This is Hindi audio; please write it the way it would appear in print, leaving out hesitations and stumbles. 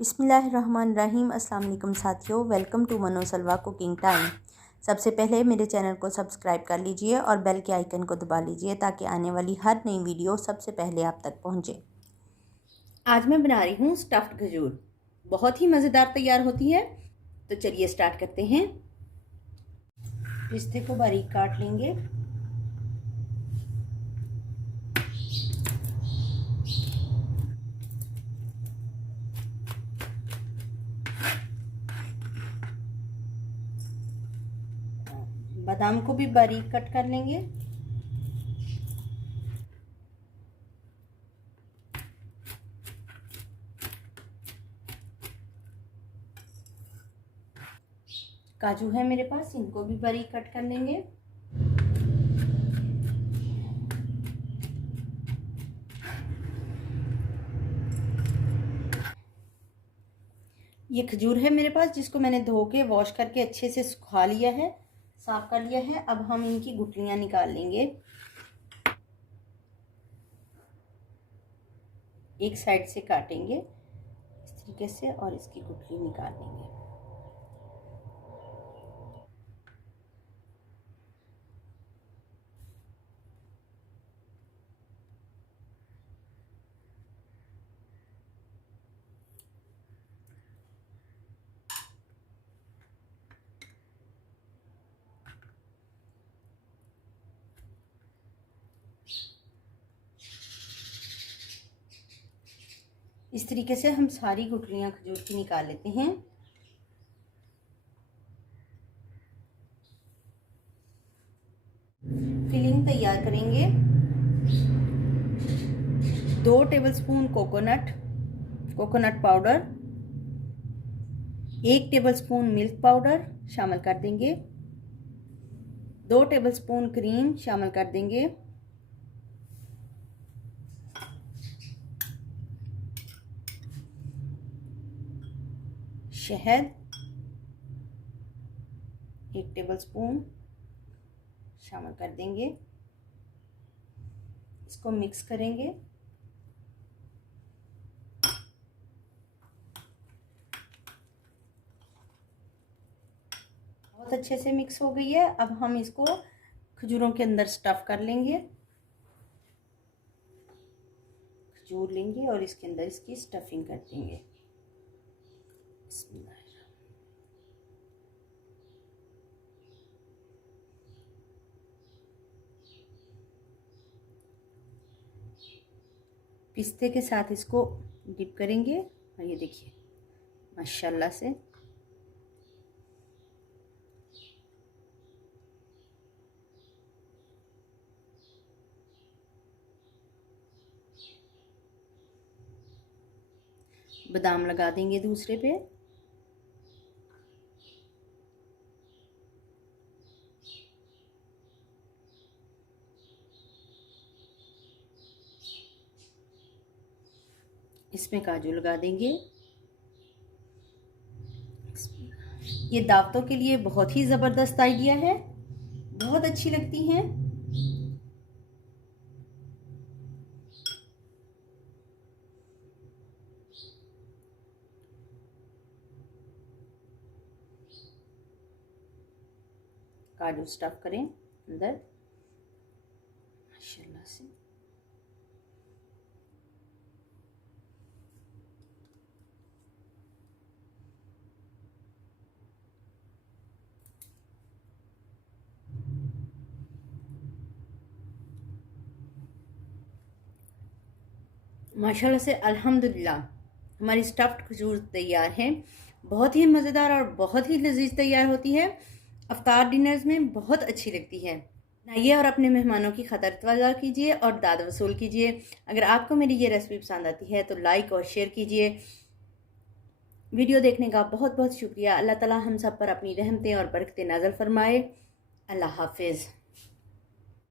बिस्मिल्लाहिर्रहमानिर्रहीम। अस्सलाम वालेकुम साथियों, वेलकम टू मनो सलवा कुकिंग टाइम। सबसे पहले मेरे चैनल को सब्सक्राइब कर लीजिए और बेल के आइकन को दबा लीजिए ताकि आने वाली हर नई वीडियो सबसे पहले आप तक पहुंचे। आज मैं बना रही हूँ स्टफ्ड खजूर, बहुत ही मज़ेदार तैयार होती है। तो चलिए स्टार्ट करते हैं। पिस्ते को बारीक काट लेंगे। बादाम को भी बारीक कट कर लेंगे। काजू है मेरे पास, इनको भी बारीक कट कर लेंगे। ये खजूर है मेरे पास, जिसको मैंने धो के वॉश करके अच्छे से सुखा लिया है, साफ कर लिया है। अब हम इनकी गुठलियां निकाल लेंगे। एक साइड से काटेंगे इस तरीके से और इसकी गुठली निकाल लेंगे। इस तरीके से हम सारी गुठलियां खजूर की निकाल लेते हैं। फिलिंग तैयार करेंगे। 2 tablespoon coconut powder, 1 tablespoon milk powder शामिल कर देंगे। 2 टेबलस्पून क्रीम शामिल कर देंगे। शहद 1 टेबलस्पून शामिल कर देंगे। इसको मिक्स करेंगे। बहुत अच्छे से मिक्स हो गई है। अब हम इसको खजूरों के अंदर स्टफ कर लेंगे। खजूर लेंगे और इसके अंदर इसकी स्टफिंग कर देंगे। पिस्ते के साथ इसको डिप करेंगे और ये देखिए माशाल्लाह से बादाम लगा देंगे दूसरे पे। इसमें काजू लगा देंगे। ये दावतों के लिए बहुत ही ज़बरदस्त आइडिया है, बहुत अच्छी लगती हैं। काजू स्टफ करें अंदर माशाल्लाह से। माशाल्लाह से अल्हम्दुलिल्लाह हमारी स्टफ्ड खजूर तैयार है। बहुत ही मज़ेदार और बहुत ही लजीज तैयार होती है। अफ्तार डिनर्स में बहुत अच्छी लगती है। बनाइए और अपने मेहमानों की खतर तवज्जो कीजिए और दाद वसूल कीजिए। अगर आपको मेरी ये रेसिपी पसंद आती है तो लाइक और शेयर कीजिए। वीडियो देखने का बहुत बहुत शुक्रिया। अल्लाह ताला हम सब पर अपनी रहमतें और बरकतें नाज़िल फरमाए। अल्लाह हाफिज़।